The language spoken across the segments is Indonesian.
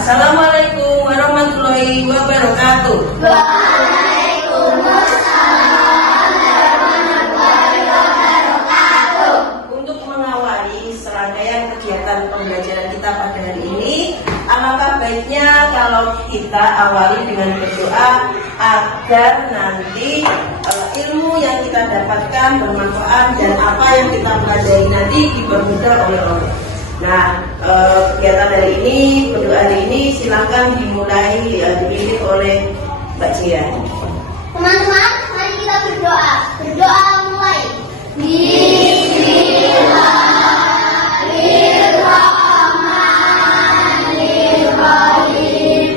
Assalamualaikum warahmatullahi wabarakatuh. Waalaikumsalam warahmatullahi wabarakatuh. Untuk mengawali serangkaian kegiatan pembelajaran kita pada hari ini, alangkah baiknya kalau kita awali dengan berdoa agar nanti ilmu yang kita dapatkan bermanfaat dan apa yang kita pelajari nanti dipermudah oleh Allah. Nah, kegiatan hari ini, berdoa hari ini silakan dimulai dipimpin oleh Mbak Cia. Teman-teman, mari kita berdoa. Berdoa mulai. Bismillahirrahmanirrahim.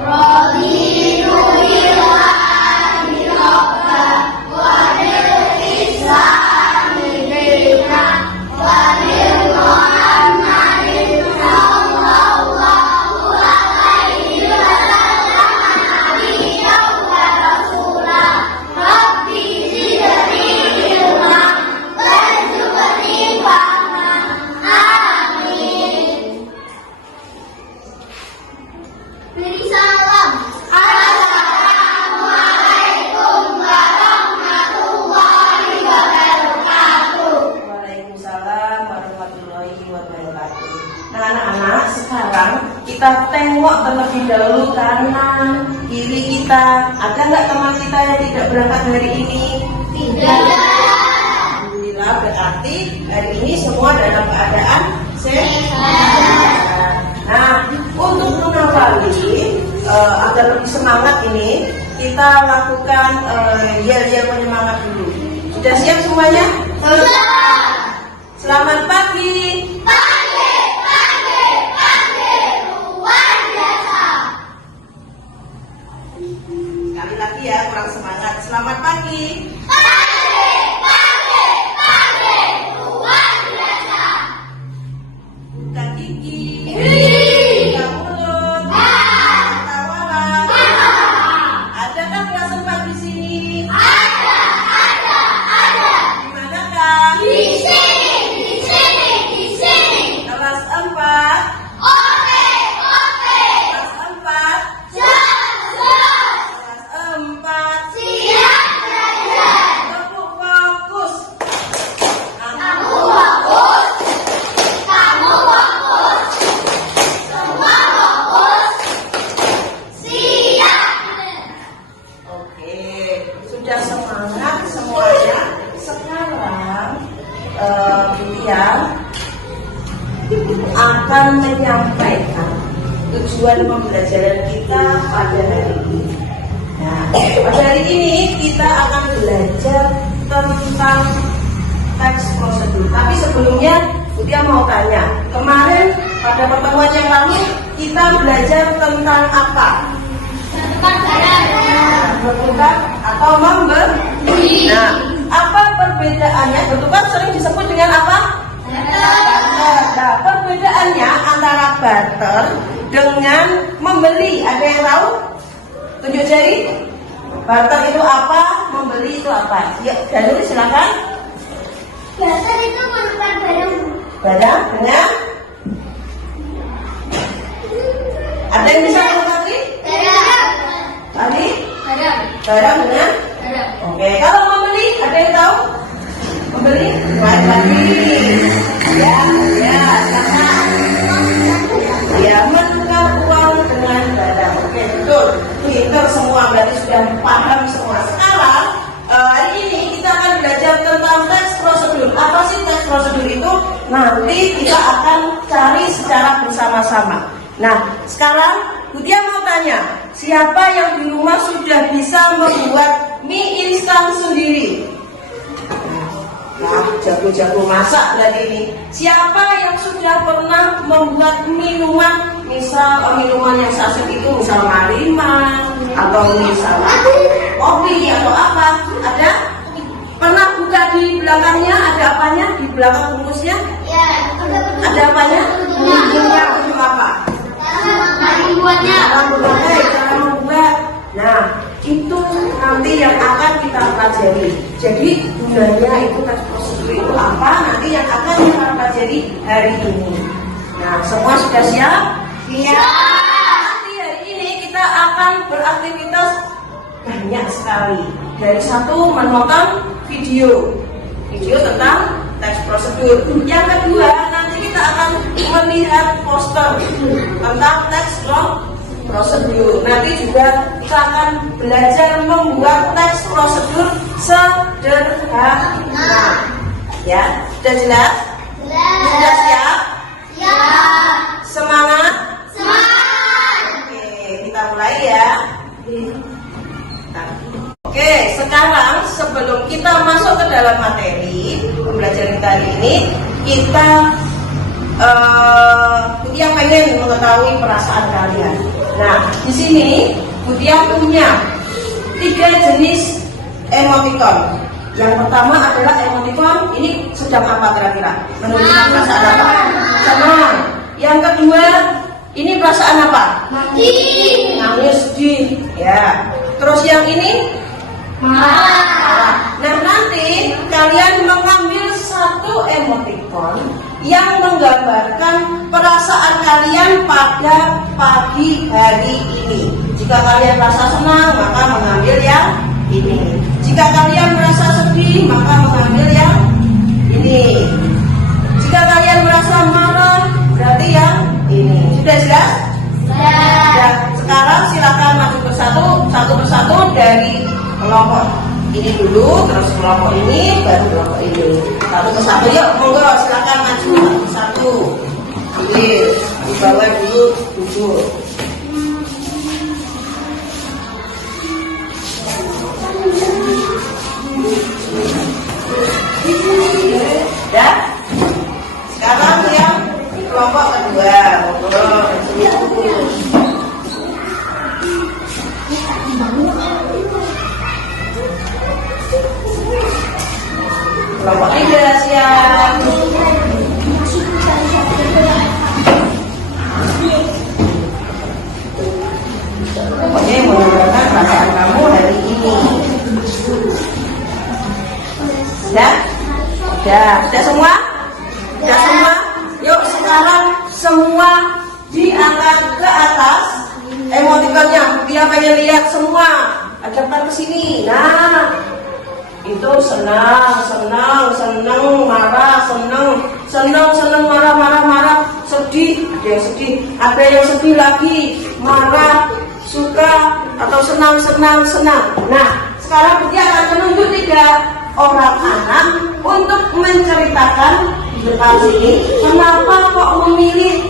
Raditu billahi rabba wa bil islami dina wa bil Muhammadin sallallahu alaihi wasallam nabiyyan wa rasulah. Rabbi zidni ilma warzuqni fahma. Amin. Beri salam. Assalamualaikum warahmatullahi wabarakatuh. Waalaikumsalam warahmatullahi wabarakatuh. Nah, anak-anak, sekarang kita tengok terlebih dahulu kanan kiri kita. Ada nggak teman kita yang tidak berangkat hari ini? Tidak. Alhamdulillah, berarti hari ini semua dalam keadaan sehat. Nah, untuk mengawali agar lebih semangat ini, kita lakukan yel-yel penyemangat dulu. Sudah siap semuanya? Sudah. Selamat pagi. Pagi, luar biasa. Sekali lagi ya, kurang semangat. Selamat pagi. Pagi, luar biasa. Buka gigi. Gigi. Buka mulut. Tawalah. Adakah kelas 4 di sini? Ada. Di manakah? Di sini. Kelas 4. Oke. Kelas 4. Kelas 4. Siap belajar. Fokus. Kamu fokus. Semua fokus. Siap. Oke, sudah semangat semuanya. Sekarang Buya akan menyampaikan tujuan pembelajaran kita pada hari ini. Nah, pada hari ini kita akan belajar tentang teks prosedur. Tapi sebelumnya, Buya mau tanya, kemarin pada pertemuan yang lalu kita belajar tentang apa? Bertukar atau membeli. Nah, apa perbedaannya? Bertukar sering disebut dengan apa? Barter. Nah, perbedaannya antara barter dengan membeli, ada yang tahu? Tunjuk jari. Barter itu apa? Membeli itu apa? Ya, Danuri silakan. Barter itu menukar Barang dengan ada yang bisa mengerti? Tadi barang dengan oke. Kalau membeli ada yang tahu? Membeli lagi. Ya, sama. Ya, menukar uang dengan barang. Oke, betul. Pinter semua, berarti sudah paham semua. Sekarang hari ini kita akan belajar tentang teks prosedur. Apa sih teks prosedur itu? Nanti kita akan cari secara bersama-sama. Nah, sekarang Budia mau tanya, siapa yang di rumah sudah bisa membuat mie instan sendiri? Nah, jago-jago masak berarti ini. Siapa yang sudah pernah membuat minuman, misal minuman yang saset itu, misal Mariman atau misal kopi atau apa? Ada? Pernah buka di belakangnya? Ada apanya? Di belakang bungkusnya? Ada apanya? Minumnya apa? Cara membuat. Nah, itu nanti yang akan kita pelajari. Jadi gunanya itu teks prosedur itu apa? Nanti yang akan kita pelajari hari ini. Nah, semua sudah siap? Siap. akan beraktivitas banyak sekali. Dari satu, menonton video tentang teks prosedur. Yang kedua, nanti kita akan melihat poster tentang teks prosedur. Nanti juga kita akan belajar membuat teks prosedur sederhana. Ya, sudah jelas? Sudah siap? Semangat? Oke, kita mulai ya. Oke, sekarang sebelum kita masuk ke dalam materi pembelajaran kita hari ini, kita Butia pengen mengetahui perasaan kalian. Nah, di sini Butia punya 3 jenis emoticon. Yang pertama adalah emoticon ini sedang apa kira-kira? Menunjukkan perasaan apa? Senang. Yang kedua, ini perasaan apa? Nangis, sedih. Ya. Terus yang ini? Marah. Nah, nanti kalian mengambil satu emoticon yang menggambarkan perasaan kalian pada pagi hari ini. Jika kalian merasa senang, maka mengambil yang ini. Jika kalian merasa sedih, maka mengambil yang ini. Jika kalian merasa marah, berarti yang ini. Sudah jelas? Ya, sekarang silakan maju satu persatu dari kelompok ini dulu, terus kelompok ini, baru kelompok ini. Satu persatu, yuk, monggo silakan maju satu. Pilih, di bawah dulu, duduk. Ya, sekarang yang kelompok kedua, kelompok tiga siap. Pokoknya menggunakan perasaan kamu hari ini. Sudah semua? Sudah semua? Yuk sekarang semua diangkat ke atas emoticonnya. Dia pengen lihat semua. Ajak ke sini. Nah, itu senang, marah, senang, marah, sedih. Ada yang sedih, ada yang sedih lagi, marah, suka atau senang. Nah, sekarang dia akan menunjuk 3 orang anak untuk menceritakan di depan sini kenapa kok memilih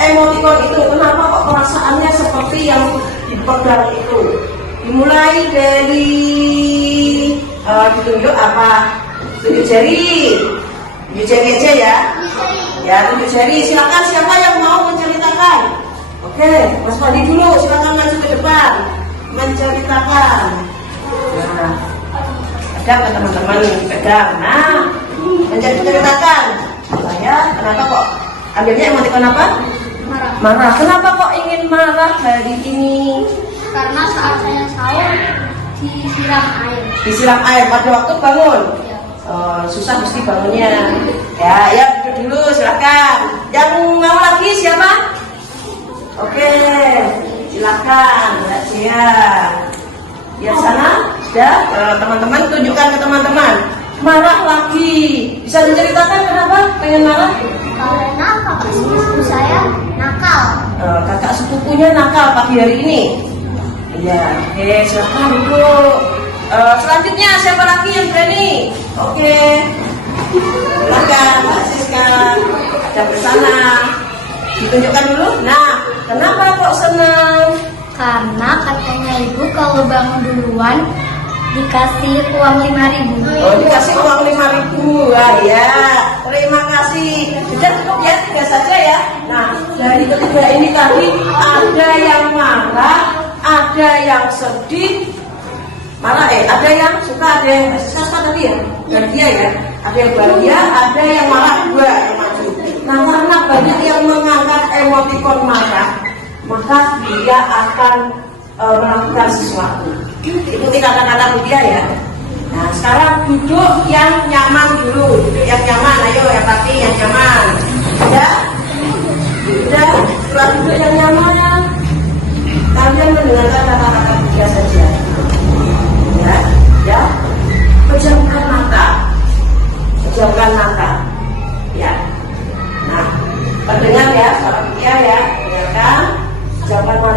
emoticon itu, kenapa kok perasaannya seperti yang dipegang itu. Dimulai dari ditunjuk apa? Tunjuk jari aja ya. Ya, tunjuk jari. Silakan siapa yang mau menceritakan? Oke, Mas Fadi dulu. Silakan maju ke depan menceritakan. Nah, ada teman-teman pegang. Nah, menceritakan. Saya kenapa kok ambilnya emoticon apa? Marah. Kenapa kok ingin marah hari ini? Karena saat saya sahur disiram air pada waktu bangun. Susah mesti bangunnya. Ya duduk dulu silakan. Yang mau lagi siapa? Oke, silakan. Ya sana. Sudah, teman-teman tunjukkan ke teman-teman. Marah lagi. Bisa menceritakan kenapa pengen marah? Karena kakak sepupu saya nakal. Kakak sepupunya nakal pagi hari ini. Iya, oke, silakan duduk. Selanjutnya siapa lagi yang berani? Oke, silakan Mbak Siska. Ada bersama. Ditunjukkan dulu. Nah, kenapa kok senang? Karena katanya ibu kalau bangun duluan dikasih uang 5.000. Oh, dikasih uang 5.000. Wah ya, terima kasih. Sudah cukup ya, 3 saja ya. Nah, dari ketiga ini tadi ada yang marah, ada yang sedih, ada yang suka, ada yang suka tadi ya, dan dia ya, ada yang bahagia, ada yang marah, 2 yang maju. Nah, karena banyak yang mengangkat emoticon marah, maka dia akan melakukan sesuatu. Ikuti kata-kata dia ya. Nah, sekarang duduk yang nyaman dulu, duduk yang nyaman, ayo yang pasti yang nyaman. Ya, sudah, setelah duduk yang nyaman, kalian mendengarkan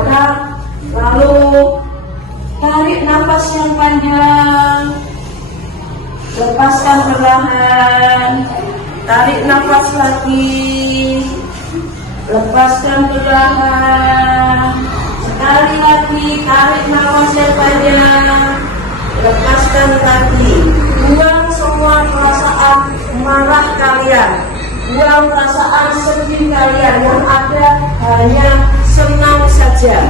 belakang. Lalu tarik nafas yang panjang, lepaskan perlahan. Tarik nafas lagi, lepaskan perlahan. Sekali lagi, tarik nafas yang panjang, lepaskan lagi. Buang semua perasaan marah kalian, buang perasaan sedih kalian, yang ada hanya senang saja.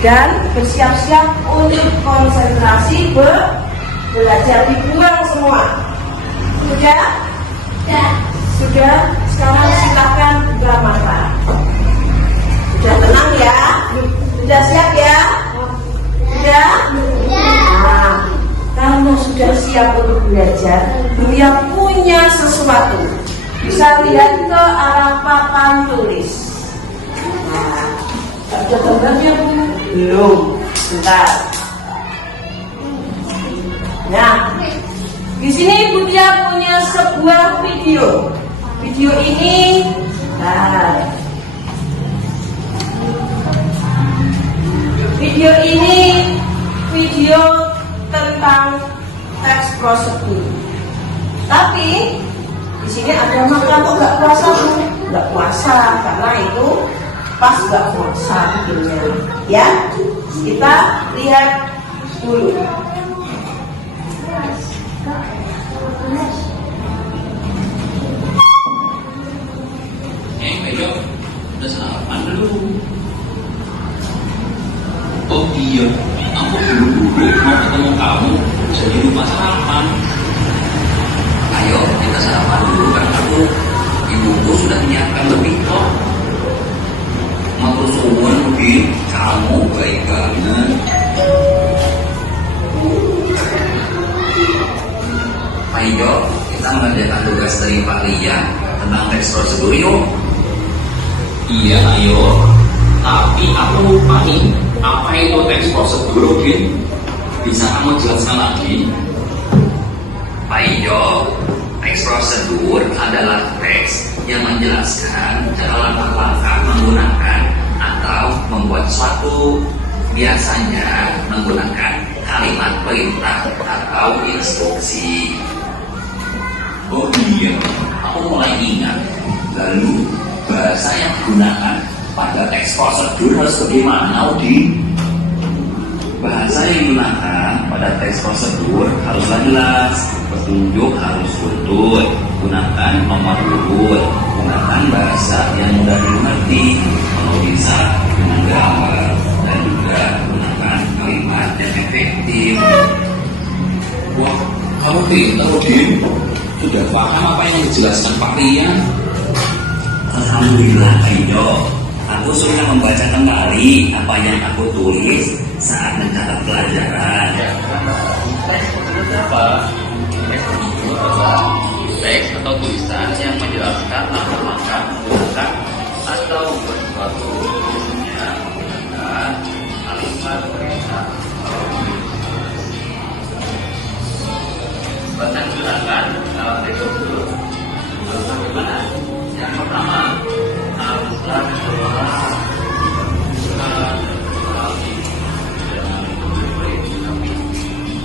Dan bersiap-siap untuk konsentrasi belajar. Dibuang semua. Sudah? Sudah. Sekarang silakan buka mata. Sudah tenang ya? Sudah siap ya? Sudah? Nah, karena sudah siap untuk belajar, Buya punya sesuatu. Bisa lihat ke arah papan tulis. Nah, ada gambarnya Bu? Belum. Bentar. Nah, di sini Buya punya sebuah video. Video ini, video tentang teks prosedur. Tapi di sini ada makna kok nggak puasa Bu? Nggak puasa karena itu pas nggak puasa videonya. Ya, kita lihat dulu. Ayo, udah sarapan dulu. Oh iya, aku dulu mau ketemu kamu, jadi lupa sarapan. Ayo kita sarapan dulu karena ibuku sudah menyiapkan lebih kok. Matur suwun mungkin kamu baik banget. Ayo kita mengerjakan tugas dari Pak Lia tentang teks prosedur yuk. Iya ayo, tapi aku lupa nih apa itu teks prosedur, Bin? Bisa kamu jelaskan lagi? Ayo, teks prosedur adalah teks yang menjelaskan cara langkah-langkah menggunakan atau membuat suatu, biasanya menggunakan kalimat perintah atau instruksi. Oh iya, aku mulai ingat. Lalu bahasa yang digunakan pada teks prosedur harus bagaimana, Udi? Bahasa yang digunakan pada teks prosedur haruslah jelas, petunjuk harus utuh, gunakan nomor urut, gunakan bahasa yang mudah dimengerti, kalau bisa dengan gambar, dan juga gunakan kalimat yang efektif. Wah, kamu pintar, Udi. Sudah paham apa yang dijelaskan Pak Rian? Alhamdulillah, ayo. Aku sudah membaca kembali apa yang aku tulis saat mencatat pelajaran. Apa? Teks atau tulisan yang menjelaskan langkah-langkah menggunakan atau membuat suatu, misalnya menggunakan kalimat perintah. Bahasa yang digunakan dalam teks tersebut bagaimana? Yang pertama, haruslah semua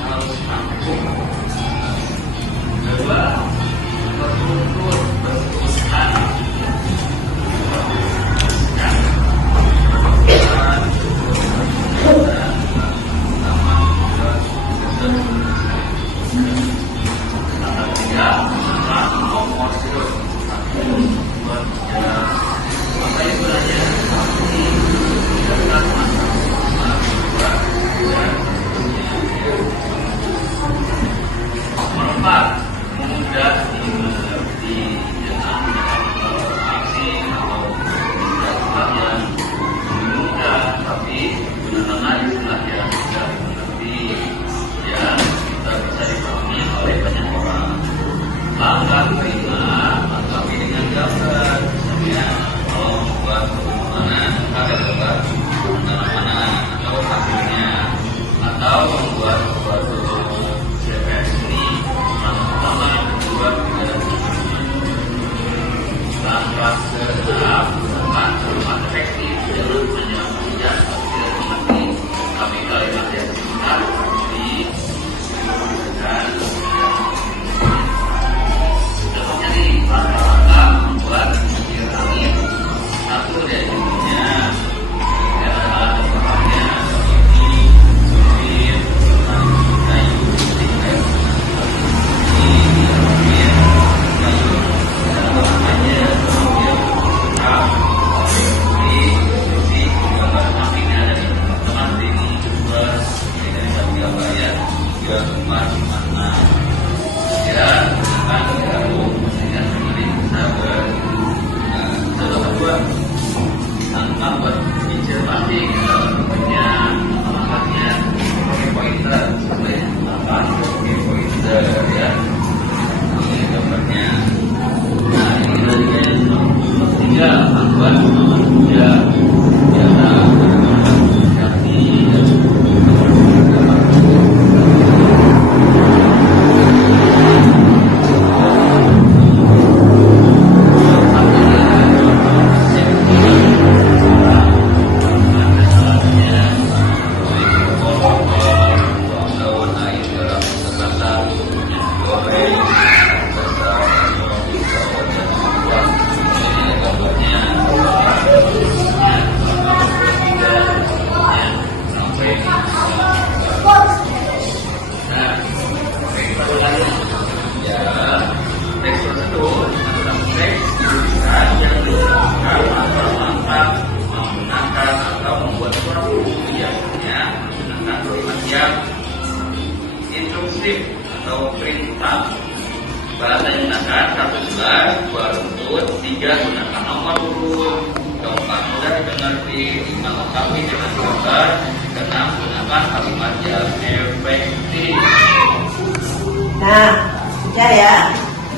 harus mampu. Kedua, berunsur berkesusahan. biasanya menggunakan kalimat yang instruksif atau perintah. Bahasa yang digunakan 1 buah runtut, 3 gunakan nomor urut, 4 mudah dimengerti, 5 lengkapi dengan gambar, 6 gunakan kalimat yang efektif. Nah, sudah ya.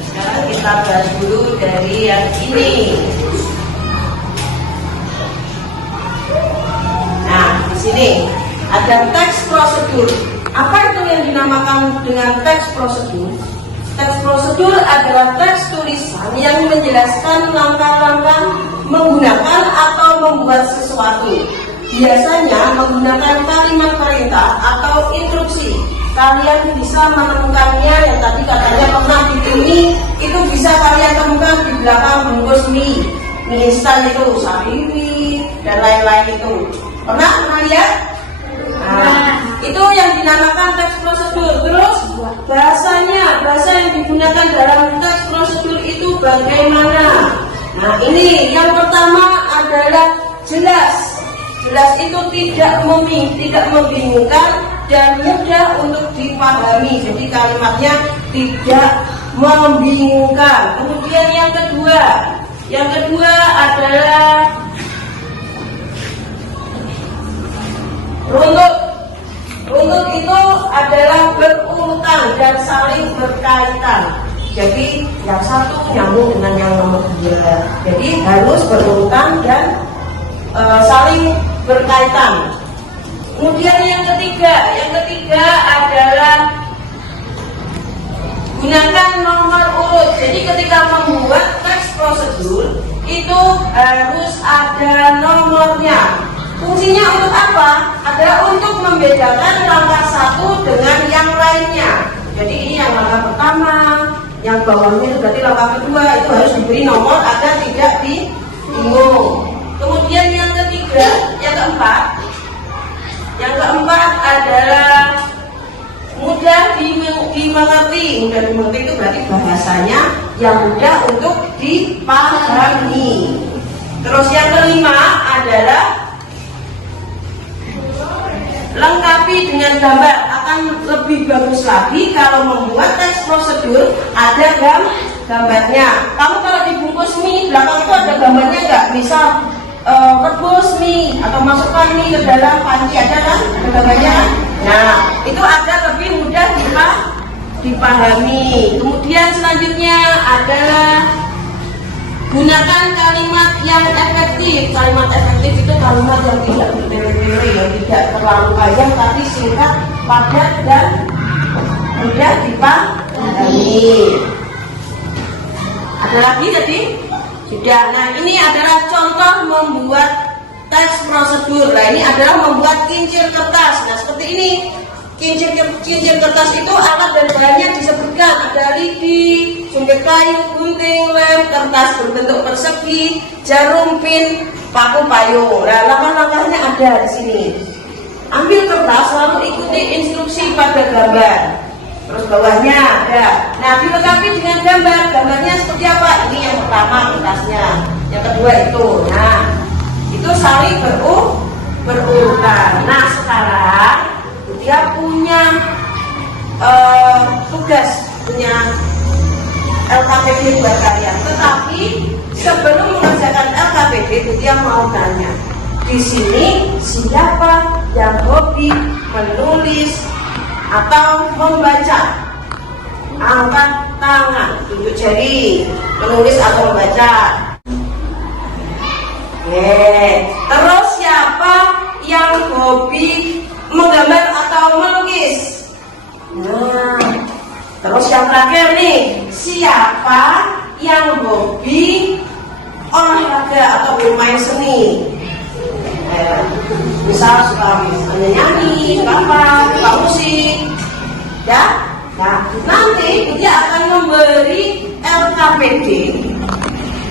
Sekarang kita bahas dulu dari yang ini. Nah, di sini ada teks prosedur. Apa itu yang dinamakan dengan teks prosedur? Teks prosedur adalah teks tulisan yang menjelaskan langkah-langkah menggunakan atau membuat sesuatu. Biasanya menggunakan kalimat perintah atau instruksi. Kalian bisa menemukannya yang tadi katanya pernah di sini, itu bisa kalian temukan di belakang bungkus mie instan itu, sariwi dan lain-lain itu. Pernah lihat? Nah, itu yang dinamakan teks prosedur. Terus bahasa yang digunakan dalam teks prosedur itu bagaimana? Nah, ini yang pertama adalah jelas. Jelas itu tidak membingungkan dan mudah untuk dipahami. Jadi kalimatnya tidak membingungkan. Kemudian yang kedua adalah runtut. Runtut itu adalah berurutan dan saling berkaitan. Jadi yang satu nyambung dengan yang nomor 2. Jadi harus berurutan dan saling berkaitan. Kemudian yang ketiga adalah gunakan nomor urut. Jadi ketika membuat teks prosedur itu harus ada nomornya. Fungsinya untuk apa? Adalah untuk membedakan langkah satu dengan yang lainnya. Jadi ini yang langkah pertama, yang bawahnya itu berarti langkah kedua, itu harus diberi nomor agar tidak bingung. Kemudian yang keempat adalah mudah dimengerti. Mudah dimengerti itu berarti bahasanya yang mudah untuk dipahami. Terus yang kelima adalah lengkapi dengan gambar. Akan lebih bagus lagi kalau membuat teks prosedur ada gambarnya. Kamu kalau dibungkus mie belakang itu ada gambarnya nggak? Bisa rebus mie atau masukkan mie ke dalam panci, ada kan? Ada gambarnya kan? Nah, itu agar lebih mudah dipahami. Kemudian selanjutnya adalah gunakan kalimat yang efektif. Kalimat efektif itu kalimat yang tidak bertele-tele, yang tidak terlalu panjang tapi singkat, padat dan mudah dipahami. Ada lagi tadi? Sudah. Nah, ini adalah contoh membuat teks prosedur. Nah, ini adalah membuat kincir kertas. Nah, seperti ini. Kincir kertas itu alat dan bahannya disebutkan. Ada lidi, sumpit kayu, gunting, lem, kertas berbentuk persegi, jarum, pin, paku payung. Nah, langkah-langkahnya ada di sini. Ambil kertas lalu ikuti instruksi pada gambar. Terus bawahnya ada. Nah, dilengkapi dengan gambar. Gambarnya seperti apa? Ini yang pertama kertasnya. Yang kedua itu. Nah, itu saling berurutan. Nah, sekarang dia punya tugas, punya LKPD buat kalian. Tetapi sebelum mengerjakan LKPD, dia mau tanya. Di sini siapa yang hobi menulis atau membaca? Angkat tangan, tunjuk jari, menulis atau membaca. Terus siapa yang hobi menggambar atau melukis? Nah, terus yang terakhir nih, siapa yang hobi olahraga atau bermain seni? Misal suka nyanyi, suka musik, ya. Nah, nanti dia akan memberi LKPD.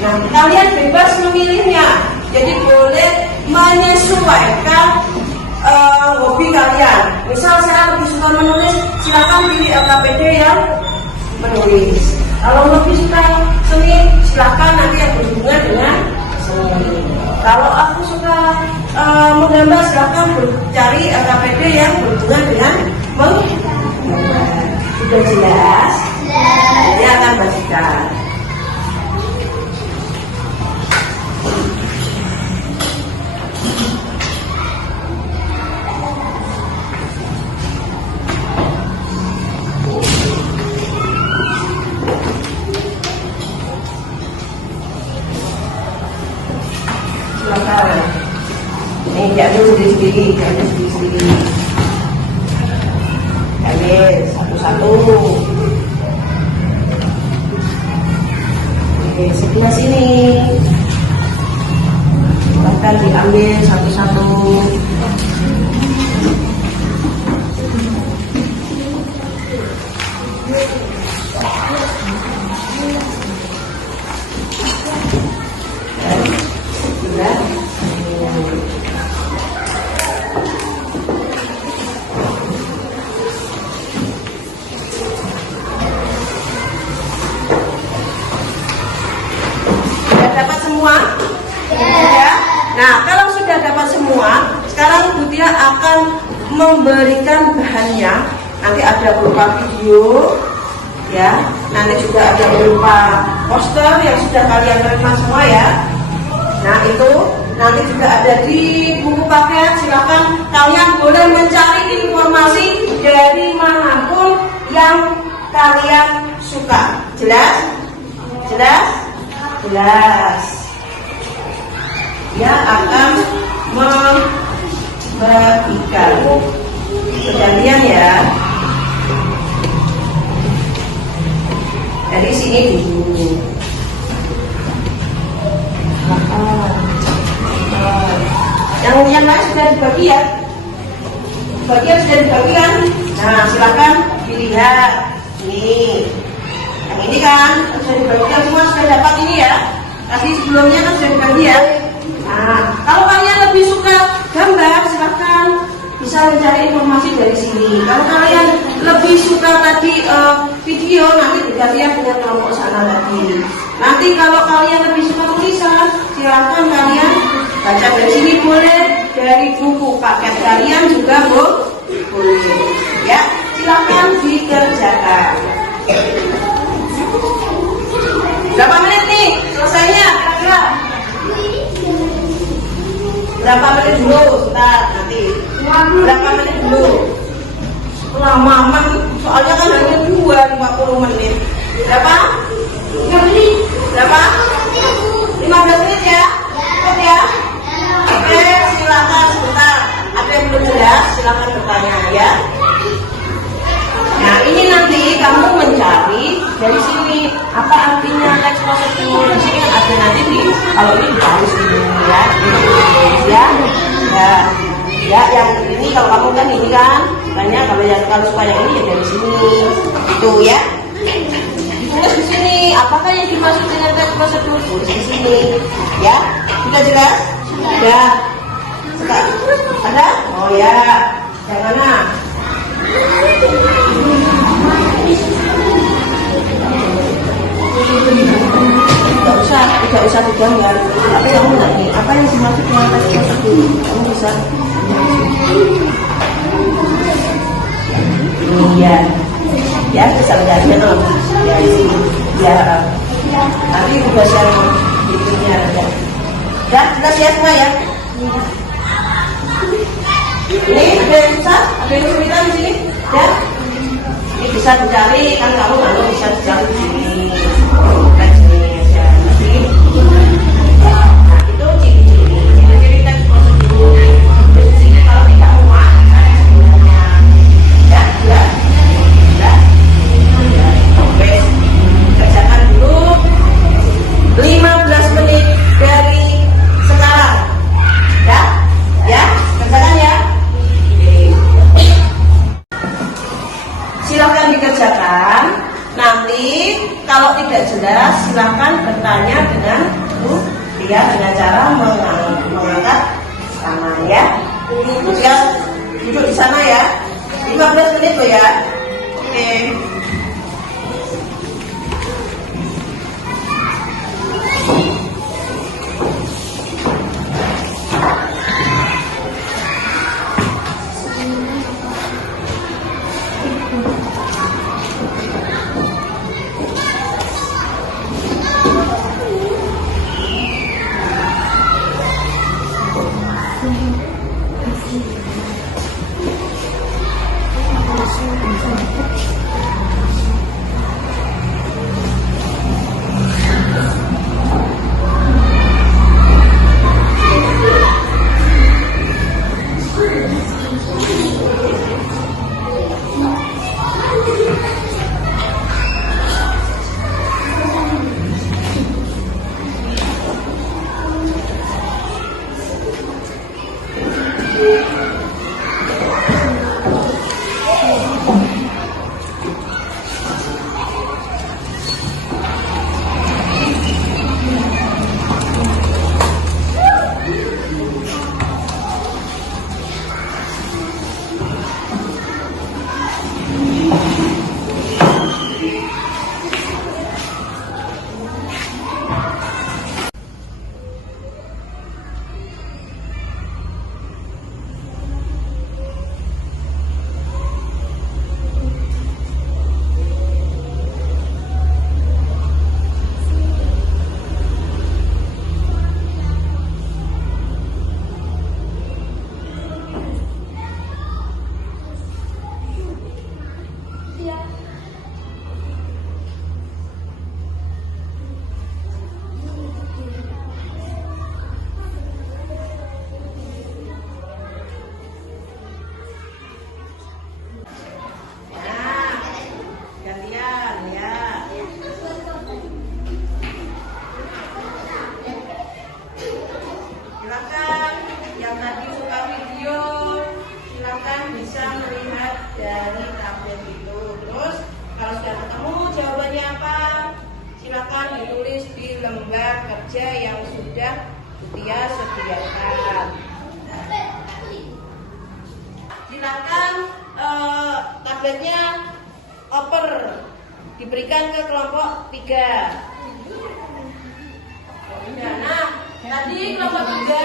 Nah, kalian bebas memilihnya. Jadi boleh menyesuaikan hobi kalian. Misal saya lebih suka menulis, silakan pilih LKPD yang menulis. Kalau lebih suka seni, silakan nanti yang berhubungan dengan seni. Kalau aku suka menggambar, silahkan cari KPD yang berhubungan dengan menggambar. Sudah jelas? Ini akan bacakan. Silakan. Ini diambil sendiri-sendiri, ambil satu-satu. Oke, sebelah sini. Silahkan diambil satu-satu. Dapat semua? Ya. Nah, kalau sudah dapat semua, sekarang Bu Tia akan memberikan bahannya. Nanti ada berupa video, ya. Nanti juga ada berupa poster yang sudah kalian terima semua ya. Nah, itu nanti juga ada di buku paket. Silakan kalian boleh mencari informasi dari manapun yang kalian suka. Jelas? Jelas? Jelas. Dia akan membagikan kejadian ya. Dari sini dulu. Yang lain sudah dibagi ya. Bagian sudah dibagikan. Nah, silakan dilihat. Ini. Yang ini kan sudah dibagikan semua, sudah dapat ini ya. Tadi sebelumnya kan sudah dibagi ya. Nah, kalau kalian lebih suka gambar, silakan bisa mencari informasi dari sini. Kalau kalian lebih suka tadi video, nanti bergantian dengan kelompok sana tadi. Nanti kalau kalian lebih suka tulisan, silakan kalian baca dari sini boleh, dari buku paket kalian juga boleh. Ya, silakan dikerjakan. Berapa menit nih selesainya kira-kira? Berapa menit dulu? Sebentar nanti. Berapa menit dulu? Lama amat, soalnya kan hanya 50 menit. Berapa? 3 menit. Berapa? 15 menit ya? Cukup ya? Oke, silakan sebentar. Ada yang belum jelas? Silakan bertanya ya. Nah, ini nanti kamu mencari dari sini apa artinya teks prosedur. Di sini kan ada nanti di kalau ini ditulis ini ya. Ya, yang ini kalau kamu kan ini kan banyak, kalau suka yang ini ya dari sini. Itu ya. Ditulis di sini apakah yang dimaksud dengan teks prosedur, tulis di sini. Ya, sudah jelas? Sudah. Ada? Oh ya. Yang mana? Tidak usah digambar. Tapi kamu ngerti apa yang dimaksud dengan teks prosedur? Kamu bisa. Iya, ya bisa belajar loh. Ya ini, ya. Nanti tugas yang berikutnya ada. Ya, sudah siap semua ya. Ini ada yang susah, ada yang kesulitan di sini. Ya, ini bisa dicari kan kamu kalau bisa dicari di sini. Silahkan dikerjakan. Nanti kalau tidak jelas silahkan bertanya dengan Bu Tia dengan cara mengangkat tangan ya. Duduk di sana ya. 15 menit loh ya. Oke. Bisa melihat dari tablet itu. Terus kalau sudah ketemu jawabannya apa, silakan ditulis di lembar kerja yang sudah Mutia sediakan. Silakan tabletnya oper, diberikan ke kelompok 3. Nah, tadi kelompok 3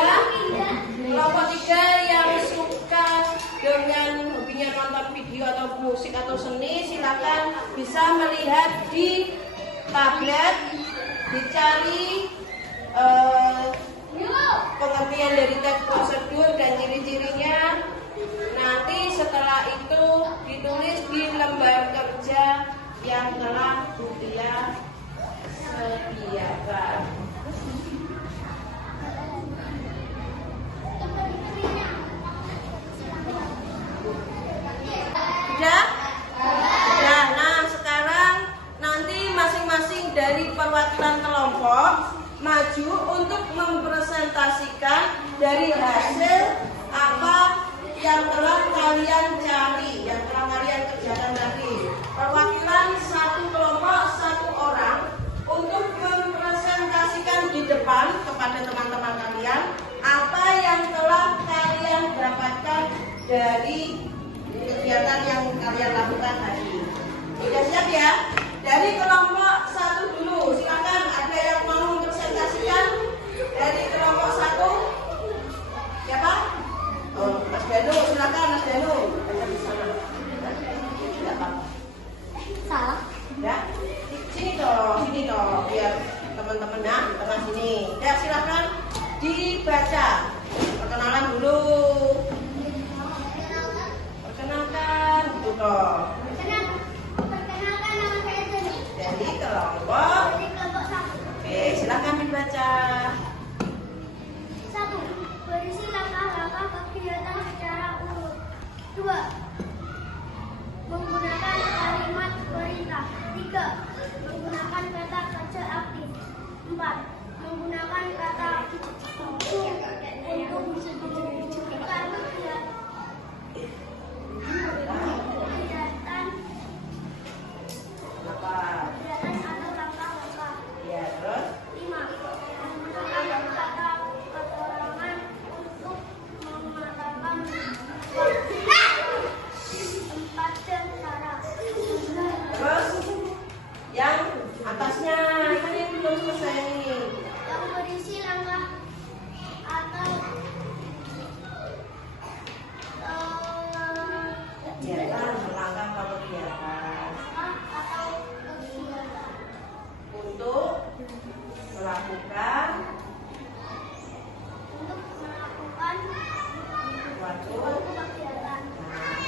yang suka dengan hobinya nonton video atau musik atau seni, silakan bisa melihat di tablet, dicari pengertian dari teks prosedur dan ciri-cirinya. Nanti setelah itu ditulis di lembar kerja yang telah Mutia sediakan. Sudah? Sudah. Nah, sekarang nanti masing-masing dari perwakilan kelompok maju untuk mempresentasikan dari hasil apa yang telah kalian cari, yang telah kalian kerjakan tadi. Perwakilan satu kelompok, satu orang untuk mempresentasikan di depan kepada teman-teman kalian apa yang telah kalian dapatkan dari kegiatan yang kalian lakukan tadi. Sudah siap ya? Dari kelompok 1 dulu, silakan ada yang mau mempresentasikan dari kelompok 1. Siapa? Oh, Mas Danu, silakan Mas Danu. Salah. Ya, sini toh, biar teman-teman ya, di tengah sini. Ya, silakan dibaca. Perkenalan dulu. Perkenalkan, gitu toh. Perkenalkan, nama saya Dani. Dari kelompok. Dari kelompok 1. Oke, silakan dibaca. 1. Berisi langkah-langkah kegiatan secara urut. 2. Menggunakan kalimat perintah. 3. Menggunakan kata kerja aktif. 4. Menggunakan kata untuk menunjukkan kegiatan Apa? atau langkah-langkah. Ya, terus? 5. Menggunakan kata keterangan untuk mengatakan waktu. 4. Cara. Terus yang atasnya ini belum selesai nih.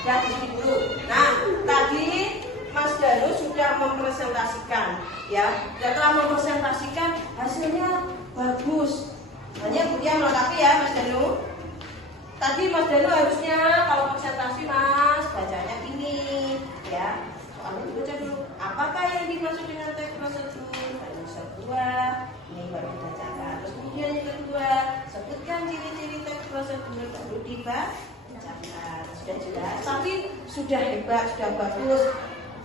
Ya, di sini dulu. Nah, tadi Mas Danu sudah mempresentasikan, ya. Setelah mempresentasikan, hasilnya bagus. Hanya Buya melengkapi ya, Mas Danu. Tadi Mas Danu harusnya kalau presentasi Mas bacanya ini, ya. Soalnya dibaca dulu. Apakah yang dimaksud dengan teks prosedur? Banyak sebuah. Ini baru dibacakan. Terus kemudian yang kedua, sebutkan ciri-ciri teks prosedur baru dibacakan. Sudah jelas, tapi sudah hebat, sudah bagus,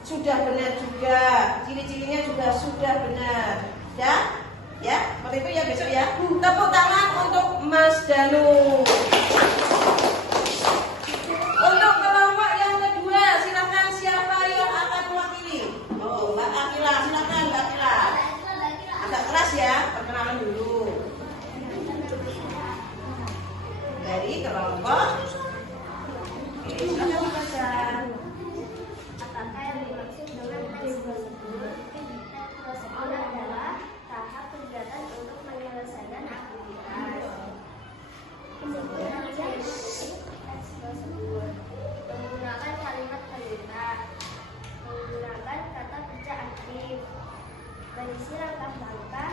sudah benar juga. Ciri-cirinya juga sudah benar. Ya, ya, seperti itu ya besok ya. Tepuk tangan untuk Mas Danu. Untuk kelompok yang kedua, silakan siapa yang akan mewakili? Oh, Mbak Akila, silakan Mbak Akila. Agak keras ya, perkenalan dulu. Dari kelompok. Oke, silakan dibaca. Apakah yang dimaksud dengan teks prosedur? Teks prosedur adalah tahap kegiatan untuk menyelesaikan aktivitas. Sebutkan ciri-ciri teks prosedur. Menggunakan kalimat perintah, menggunakan kata kerja aktif, berisi langkah-langkah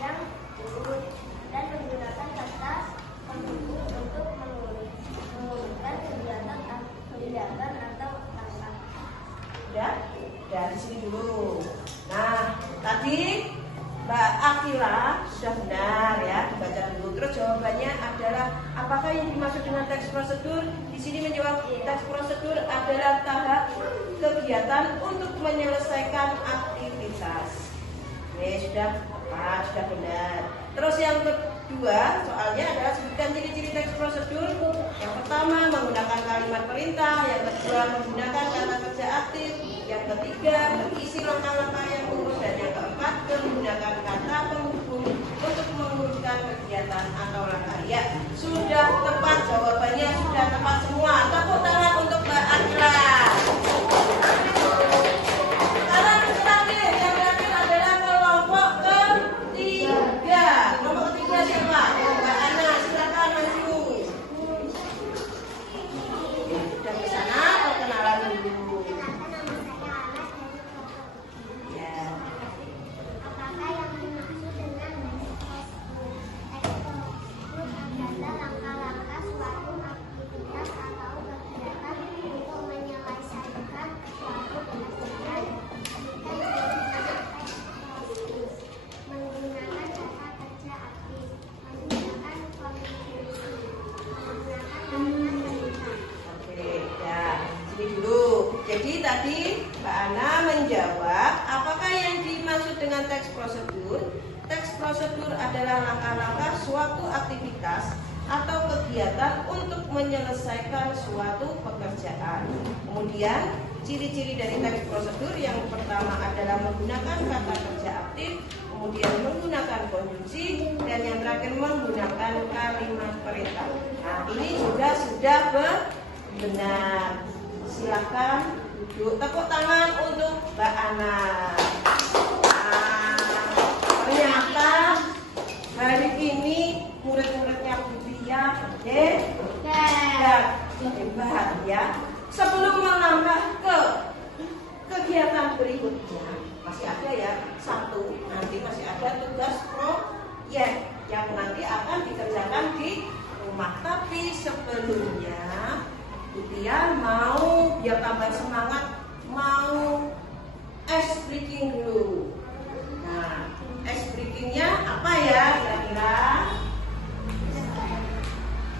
yang urut, dan menggunakan kata pendukung untuk mengurutkan kegiatan atau langkah. Udah di sini dulu. Nah, tadi Mbak Akila sudah benar ya, dibaca dulu. Terus jawabannya adalah apakah yang dimaksud dengan teks prosedur? Di sini menjawab teks prosedur adalah tahap kegiatan untuk menyelesaikan aktivitas. Oke, sudah benar. Terus yang kedua soalnya adalah sebutkan ciri-ciri teks prosedur. Yang pertama menggunakan kalimat perintah, yang kedua menggunakan kata kerja aktif, yang ketiga berisi langkah-langkah yang urut, dan yang keempat menggunakan kata penghubung untuk mengurutkan kegiatan atau langkah. Ya, sudah tepat jawabannya, sudah tepat semua. Tepuk tangan untuk Mbak Akila. Sekarang yang terakhir adalah kelompok ketiga. Kelompok ketiga siapa? Mbak Ana, silakan maju. Sudah ke sana, perkenalan dulu. Ya. Apakah yang dimaksud dengan teks prosedur adalah langkah-langkah suatu aktivitas atau kegiatan untuk menyelesaikan suatu pekerjaan. Menggunakan kata kerja aktif, menggunakan komunikasi, menggunakan kalimat perintah. Oke, ya, sini dulu. Jadi tadi Mbak Ana menjawab, apakah yang dimaksud dengan teks prosedur? Teks prosedur adalah langkah-langkah suatu aktivitas atau kegiatan untuk menyelesaikan suatu pekerjaan. Kemudian, ciri-ciri dari teks prosedur yang pertama adalah menggunakan kata kerja aktif, kemudian menggunakan konjungsi, dan yang terakhir menggunakan kalimat perintah. Nah, ini juga sudah benar. Silahkan duduk. Tepuk tangan untuk Mbak Ana. Nah, ternyata hari ini murid-muridnya Buya hebat ya. Sebelum melangkah ke kegiatan berikutnya, masih ada ya satu, nanti masih ada tugas proyek yang nanti akan dikerjakan di rumah. Tapi sebelumnya Buya mau biar tambah semangat, mau ice breaking dulu. Nah, ice breakingnya apa ya kira-kira?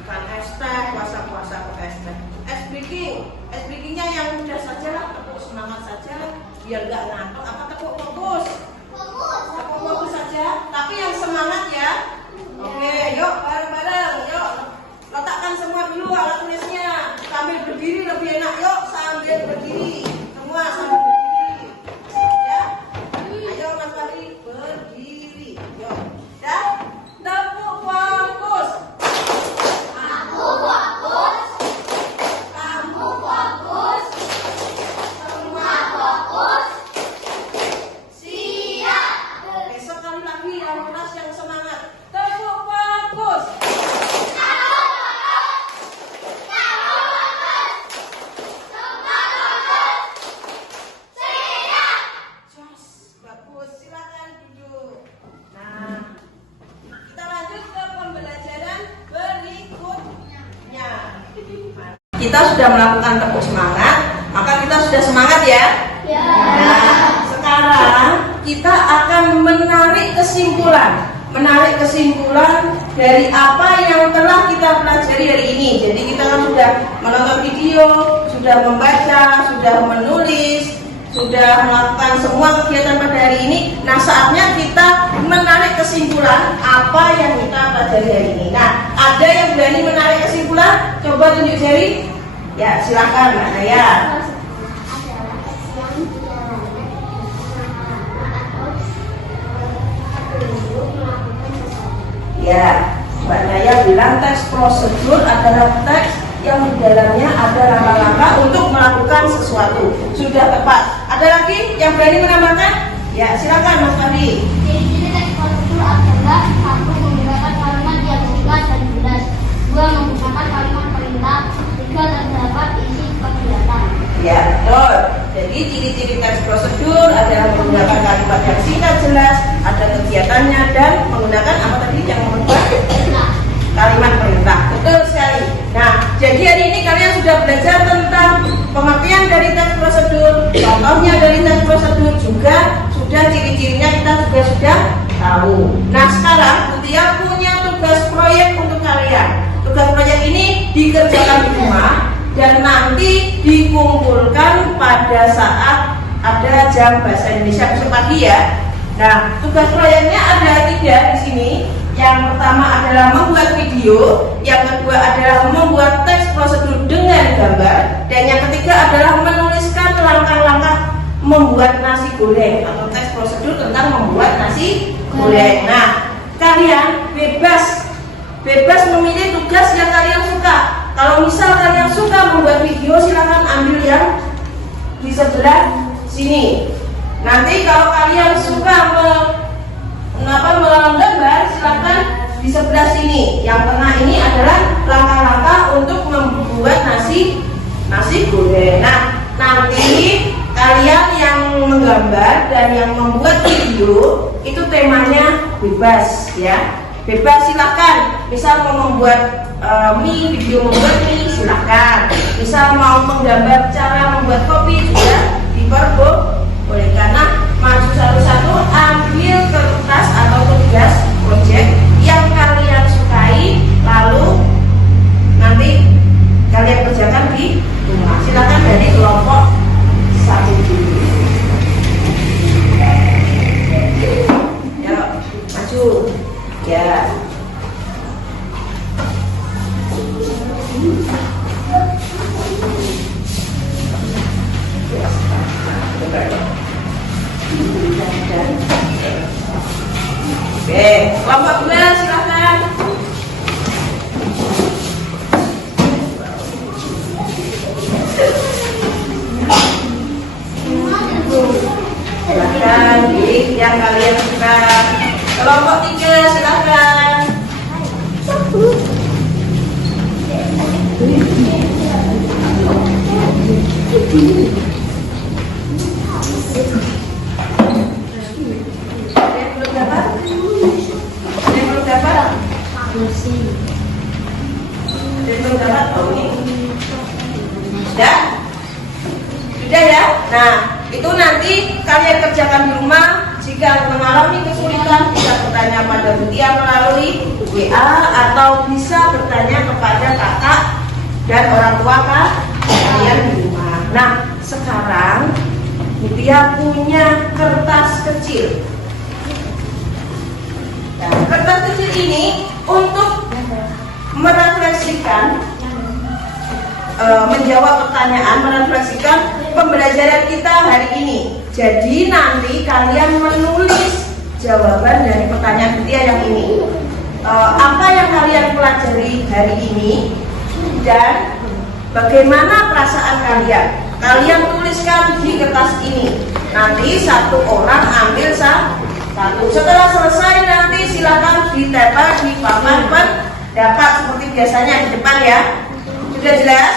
Bukan es teh, puasa-puasa pakai es teh. Ice breakingnya yang mudah saja lah, tepuk semangat saja, biar nggak ngantuk. Apa tepuk fokus? Tepuk fokus saja, tapi yang semangat ya. Oke, yuk bareng-bareng, yuk letakkan semua dulu alat tulisnya. Sambil berdiri lebih enak, yuk sambil berdiri, semua sambil berdiri. Ya, ayo Mas Fahri berdiri, yuk. Dan tepuk fokus. Aku fokus. Kamu fokus. Semua fokus. Siap. Oke, sekali lagi yang keras, yang semangat. Tepuk fokus. kita sudah melakukan tepuk semangat, maka kita sudah semangat ya. Nah, sekarang kita akan menarik kesimpulan dari apa yang telah kita pelajari hari ini. Jadi kita kan sudah menonton video, sudah membaca, sudah menulis, sudah melakukan semua kegiatan pada hari ini. Nah, saatnya kita menarik kesimpulan apa yang kita pelajari hari ini. Nah, ada yang berani menarik kesimpulan? Coba tunjuk jari. Ya, silakan Mbak Naya. Ya, Mbak Naya bilang teks prosedur adalah teks yang di dalamnya ada langkah-langkah untuk melakukan sesuatu. Sudah tepat. Ada lagi yang berani menambahkan? Ya, silakan Mas Fadi. Ciri-ciri teks prosedur adalah: 1. Menggunakan kalimat yang singkat dan jelas. 2. Menggunakan kalimat perintah. 3. Terdapat isi kegiatan. Ya, betul. Jadi ciri-ciri teks prosedur adalah menggunakan kalimat yang singkat jelas, ada kegiatannya, dan menggunakan apa tadi yang membuat kalimat perintah. Betul sekali. Nah, jadi hari ini kalian sudah belajar tentang pengertian dari teks prosedur, contohnya dari teks prosedur, juga sudah ciri-cirinya kita sudah tahu. Nah, sekarang Mutia punya tugas proyek untuk kalian. Tugas proyek ini dikerjakan di rumah dan nanti dikumpulkan pada saat ada jam bahasa Indonesia besok pagi ya. Nah, tugas proyeknya ada 3 di sini. Yang pertama adalah membuat video, yang kedua adalah membuat teks prosedur dengan gambar, dan yang ketiga adalah menuliskan langkah-langkah membuat nasi goreng atau teks prosedur tentang membuat nasi goreng. Nah, kalian bebas memilih tugas yang kalian suka. Kalau misal kalian suka membuat video, silakan ambil yang di sebelah sini. Nanti kalau kalian suka menggambar, silakan di sebelah sini. Yang tengah ini adalah langkah-langkah untuk membuat nasi goreng. Nah, nanti kalian yang menggambar dan yang membuat video itu temanya bebas ya. Bebas, silakan. Misal mau membuat mie, video membuat mie, silakan. Misal mau menggambar cara membuat kopi juga diperbolehkan. Nah, maju satu-satu, ambil kertas atau tugas proyek yang kalian sukai, lalu nanti kalian kerjakan di rumah. Silakan dari kelompok 1 dulu. Ya, maju. Ya. Oke, kelompok 2 silakan. Silakan pilih yang kalian suka. Kelompok 3 silakan. Sudah ya? Nah, itu nanti kalian kerjakan di rumah. Jika mengalami kesulitan, bisa bertanya pada Mutia melalui WA atau bisa bertanya kepada kakak dan orang tua kalian di rumah. Nah, sekarang Mutia punya kertas kecil. Nah, kertas kecil ini untuk merefleksikan, menjawab pertanyaan, merefleksikan pembelajaran kita hari ini. Jadi nanti kalian menulis jawaban dari pertanyaan Mutia yang ini. Apa yang kalian pelajari hari ini dan bagaimana perasaan kalian? Kalian tuliskan di kertas ini. Nanti satu orang ambil satu. Setelah selesai nanti silakan ditempel di papan pendapat seperti biasanya di depan ya. Sudah jelas?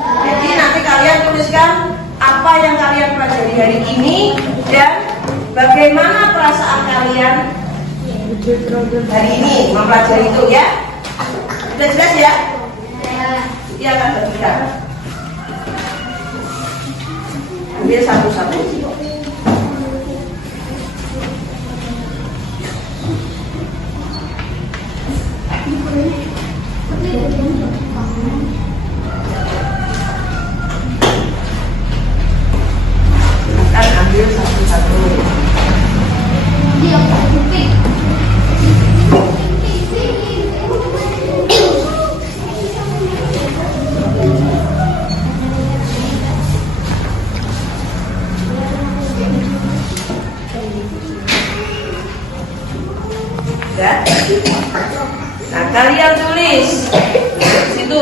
Jadi nanti kalian tuliskan apa yang kalian pelajari hari ini dan bagaimana perasaan kalian hari ini mempelajari itu ya. Sudah jelas ya? Iya kan, tidak. Ambil satu-satu. Akan ambil satu-satu. Ya. Nah, kalian tulis situ.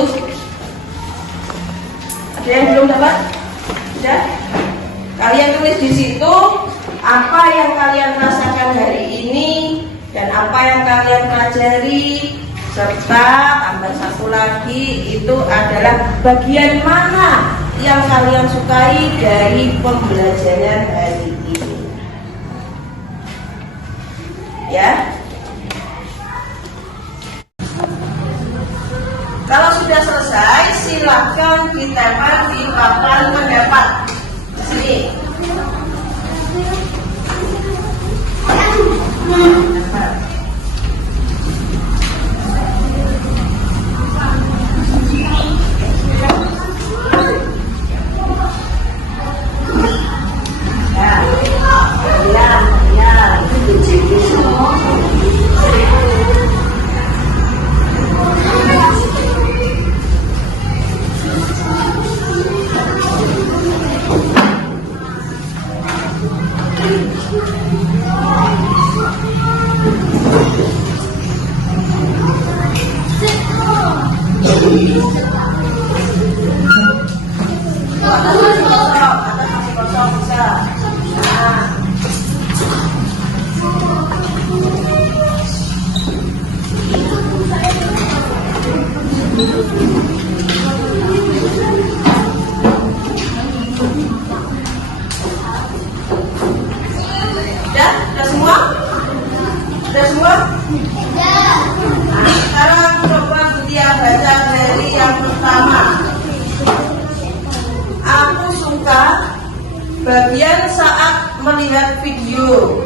Ada yang belum dapat? Sudah? Kalian tulis di situ apa yang kalian rasakan hari ini dan apa yang kalian pelajari, serta tambah satu lagi itu adalah bagian mana yang kalian sukai dari pembelajaran hari ini. Ya. Kalau sudah selesai, silakan ditempel di papan pendapat. Sini. Sudah semua? Sudah semua? Nah, sekarang coba dia baca dari yang pertama. Aku suka bagian saat melihat video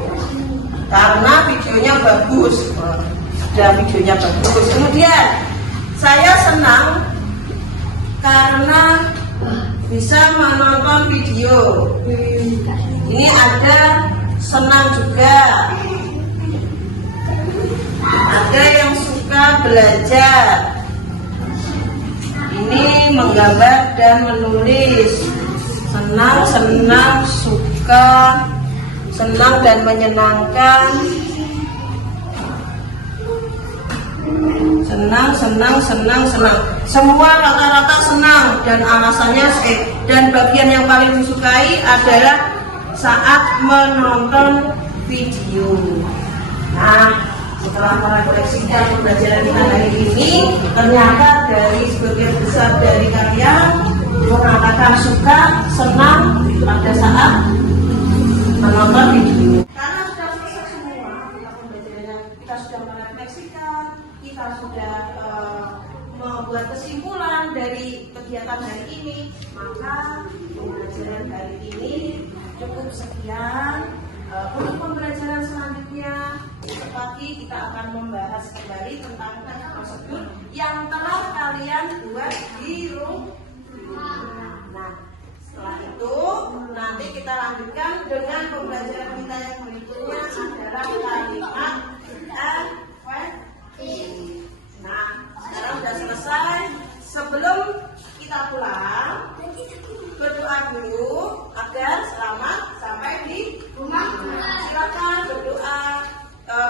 karena videonya bagus. Sudah, videonya bagus. Kemudian saya senang karena bisa menonton video. Ini ada senang juga. Ada yang suka belajar. Ini menggambar dan menulis. Senang, suka, senang dan menyenangkan. Senang. Semua rata-rata senang dan alasannya dan bagian yang paling disukai adalah saat menonton video. Nah, setelah merefleksikan pembelajaran kita hari ini, ternyata dari sebagian besar dari kalian mengatakan suka, senang pada saat menonton video. Karena sudah selesai semua pembelajarannya, kita sudah merefleksikan, kita sudah membuat kesimpulan dari kegiatan hari ini, maka pembelajaran hari ini cukup sekian. Untuk pembelajaran selanjutnya, besok pagi kita akan membahas kembali tentang teks prosedur yang telah kalian buat di rumah. Nah, setelah itu nanti kita lanjutkan dengan pembelajaran kita yang berikutnya adalah kalimat efektif. Nah, sekarang sudah selesai. Sebelum kita pulang, berdoa dulu agar selamat sampai di rumah. Silakan berdoa,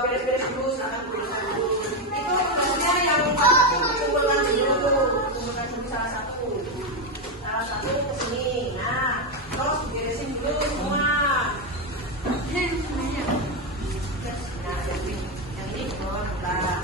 beres-beres dulu, silakan berdoa dulu. Itu tugasnya yang kumpulkan dulu salah satu ke sini. Nah, terus beresin dulu semua. Nah, jadi yang ini bawa enggak.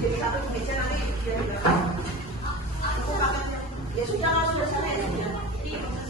Jadi satu kemeja nanti dia di belakang. Aku paketnya. Ya sudah kalau sudah sana ya sudah.